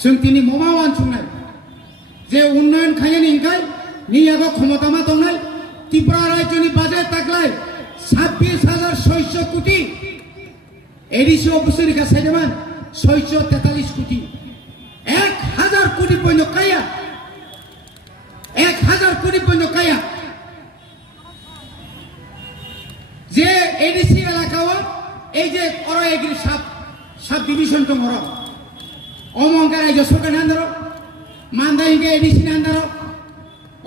जों दिनै ममावान संनाय जे उन्नयन खायनि इंखाय नियागो क्षमतामा दंनाय त्रिपुरा राज्यनि बाजेट ताकलाय 26,600 कोटी एडिसि अफिसनि का साइडमान 643 कोटी 1000 कोटी पयनो काया 1000 कोटी पयनो काया जे एडिसि एलाकाओ এই যে অর এগ্রি সাব ডিভিশন তো মর অমঙ্কা রাজ্য সরকার আন্দার মান্দাইকে এডিসি আন্দার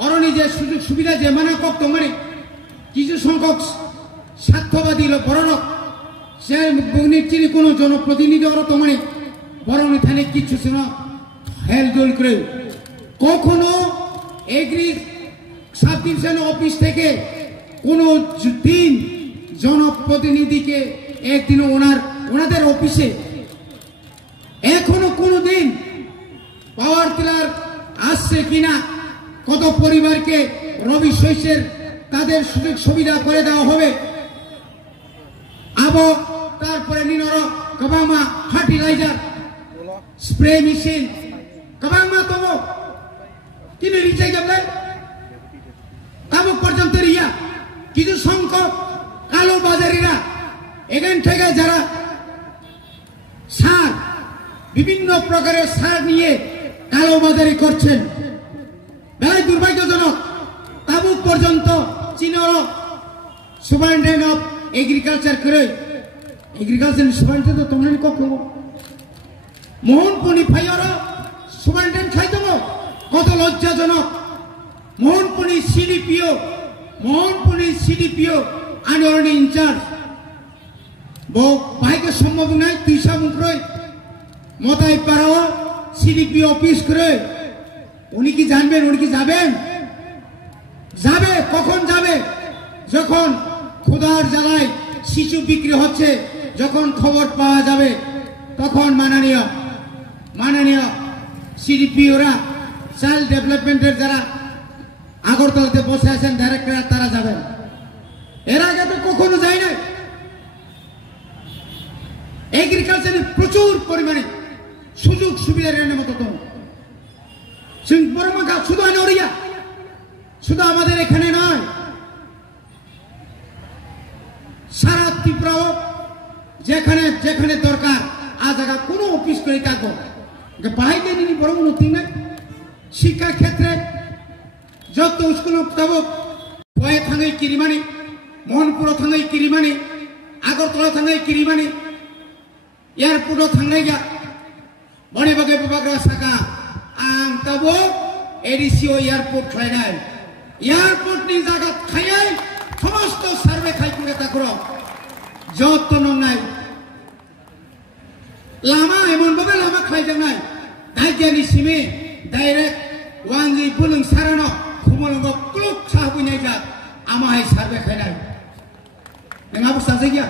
অরনি যে সুযোগ সুবিধা যে মানে কক তোমারে কিছু সংখ্যক স্বার্থবাদী বড় সে বগ্নিচিনি কোনো জনপ্রতিনিধি অর তোমারে বড়নি থানে কিছু ছিল হেল দোল করে কখনো এগ্রি সাব ডিভিশন অফিস থেকে কোনো দিন জনপ্রতিনিধিকে একদিন ওনাদের অফিসে এখনো কোনোদিন পাওয়ার টিলার আসছে কিনা কত পরিবারকে রবি শস্যের তাদের সুযোগ সুবিধা করে দেওয়া হবে আবো তারপরে নিনর কবামা ফার্টিলাইজার স্প্রে মেশিন কবামা তবো কিনে রিচাই যাবে আবো পর্যন্ত রিয়া কিছু সংখ্যক কালো বাজারিরা এখান থেকে যারা সার বিভিন্ন প্রকারের সার নিয়ে কালোবাজারি করছেন বেলায় দুর্ভাগ্যজনক তাবুক পর্যন্ত চীনের সুপারিনটেন্ডেন্ট অফ এগ্রিকালচার করে এগ্রিকালচার সুপারিনটেন্ডেন্ট তো তোমরা কখন মোহনপুনি ফাইয়ার সুপারিনটেন্ডেন্ট খাই দেব কত লজ্জাজনক মোহনপুনি সিডিপিও আনোয়ারনি ইনচার্জ বাইকে সম্ভব নাই তুইসা মুখরই মতাই পারাও সিডিপি অফিস করে উনি কি জানবেন উনি কি যাবেন যাবে কখন যাবে যখন ক্ষুধার জ্বালায় শিশু বিক্রি হচ্ছে যখন খবর পাওয়া যাবে তখন মাননীয় সিডিপিওরা চাইল্ড ডেভেলপমেন্টের যারা আগরতলাতে বসে আছেন ডাইরেক্টর তারা যাবেন এর আগে তো কখনো যায় না এগ্রিকালচারে প্রচুর পরিমাণে সুযোগ সুবিধা রেনের মতো তো শুধু আনোরিয়া শুধু আমাদের এখানে নয় সারা ত্রিপুরাও যেখানে যেখানে দরকার আ জায়গা কোনো অফিস করে থাকবো বাহাইতে নিনি বড় উন্নতি নাই শিক্ষা ক্ষেত্রে যত স্কুল যাবো বয়ে থাঙাই কিরিমানি মোহনপুর থাঙাই কিরিমানি আগরতলা থাঙাই কিরিমানি एयरपोर्ट थांनाय गया बने बगे बबाग्रा साका आं तबो एडिसिओ एयरपोर्ट खायनाय एयरपोर्ट नि जागा खायाय समस्त सार्वे खायपुरे ताकरो যত্ন নাই লামা এমন ভাবে লামা খাইজানাই দাইজানি সিমে ডাইরেক্ট ওয়ানজি বুলুং সারানো খুমলঙ্গ ক্লুক সাহবুইনাই যা আমাহাই সার্ভে খাইনাই नोंहाबो सासे गैया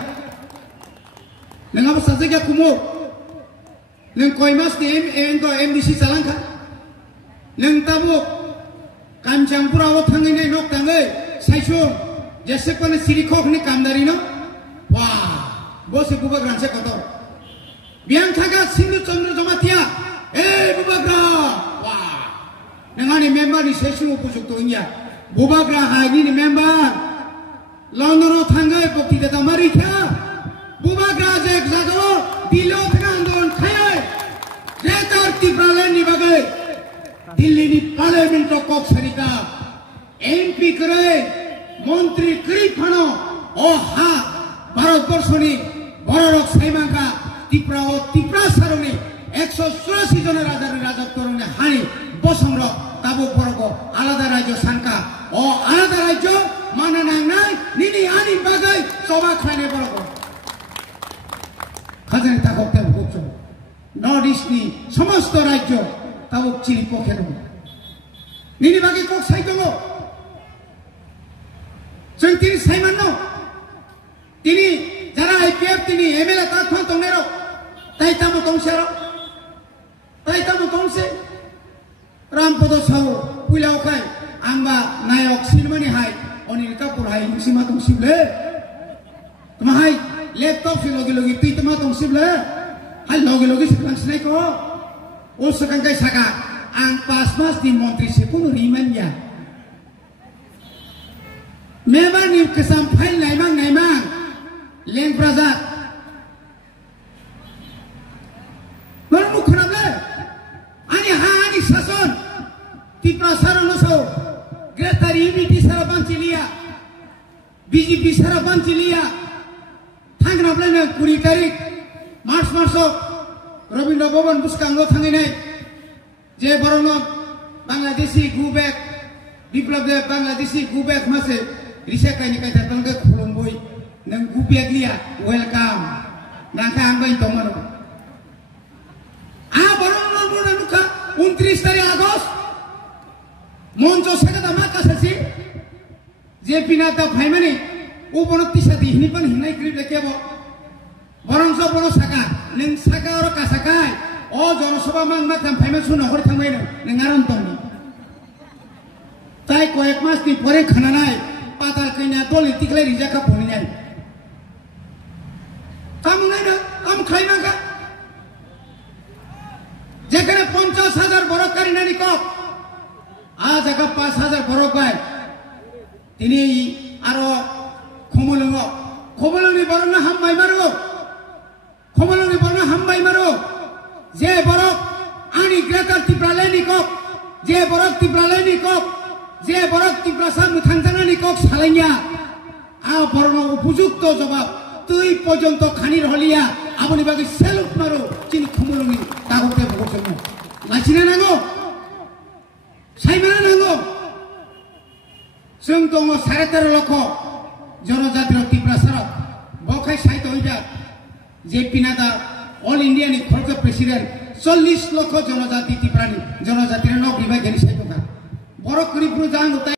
नोंहाबो सासे गैया कुमो नों कय मासनि एमडिसि जालांखा नों दाबो कामचांपुराव थांनाय नक थाङै साइसुं जेसेबानो सिरिखकनि कामदारि न वा बसे बुबाग्रानसे कतर बियांखागा सिंधु चंद्र जमातिया ए बुबाग्रा वा नोंहानि मेम्बारनि साइसुं उपयुक्त इया बुबाग्रा हाइनि मेम्बार लंडनाव थाङै बक्तिता दामारिखा बुबाग्रा जे जागाव दिल्लीयाव थाङा आन्दोलन खायै ग्रेटार त्रिपुरानि बागै दिल्लीनि पार्लियामेन्टआव कक सारिका एमपि करे मन्त्री करि फानो अ हा भारतबर्षनि बररक साइमांगा त्रिपुराव त्रिपुरा सारनि 184 जन राजानि राजत्वनि हानि बसंर ताबो बरको आलादा राज्य सानका अ आलादा राज्य माना नांनाय निनि आनि बागै सभा खायनाय बरको खाजनि ताकक तेल बुकजो नर्थ इस्टनि समस्त राज्य ताबक चिरि पखेन निनि बागै कक साइ दङ जों तिनि साइमान न तिनि যারা আইপিএফ তিনি এমএলএ তাখন তংনেরো তাই তামো তংসেরো তাই তামো তংসে রামপদ সাউ পুইলাও খাই आंबा नायक सिनेमानि हाय अनिल कापुर हाय मुसिमा तंसिबले तमा हाय लैपटॉप से लगे लगे ती तमा तंसिबले हाय लगे लगे सिखलांसिनाय को o sekangkai saka ang pasmas di menteri sepuluh rimanya memang ni kesampaian naimang leng prasat lalu kenapa ani sason di prasaran nuso gretari ini di sarapan cilia BJP sarapan cilia tanggal berapa 20 tarik Mars masuk Rabindra Bhavan buskanglo thanginai je borono Bangladeshi gubek biplab de Bangladeshi gubek mase risa kaini kaita tangga khulongboy nang gubek liya welcome nangka angbai tomano borono borono nuka 29 tarik Agust monjo sakata maka sasi je pinata phaimani o bono tisati hini pan hinai krip lekebo borongso bono saka neng saka oro kasakai o jonosoba mangma tam phaima suno hor thamai neng aram tongni tai koek mas ni pore khananai patal kenya toli tiklai rijaka poninyai kamunai na kam khaima ka যেখানে 50,000 বড়কারী নারী cock আজ একা 5,000 বড় কয় তিনি আরো খমলনি বড় না হামবাই মারো খমলনি বড় না হামবাই মারো যে বড় আনি গ্রেটার ত্রিপুরালেনি কক যে বড় ত্রিপুরালেনি কক যে বড় ত্রিপুরা মুথাংজানানি কক সালাইয়া বড় উপযুক্ত জবাব তুই পর্যন্ত খানির হলিয়া আপনি বাকি সেলুট মারো চিনি খমলনি তাগতে ভগছন লাচিনা নাঙ্গো সাইমানা নাঙ্গো जों दङ 13.5 লক্ষ জনজাতির ত্রিপুরা সারা বখাই সাহিত্য হইবা যে পিনাদা অল ইন্ডিয়ানি খরচ প্রেসিডেন্ট 40 লক্ষ জনজাতি ত্রিপুরানি জনজাতির নক বিভাগ গেলি সাইতকা বড় করিপুর জাং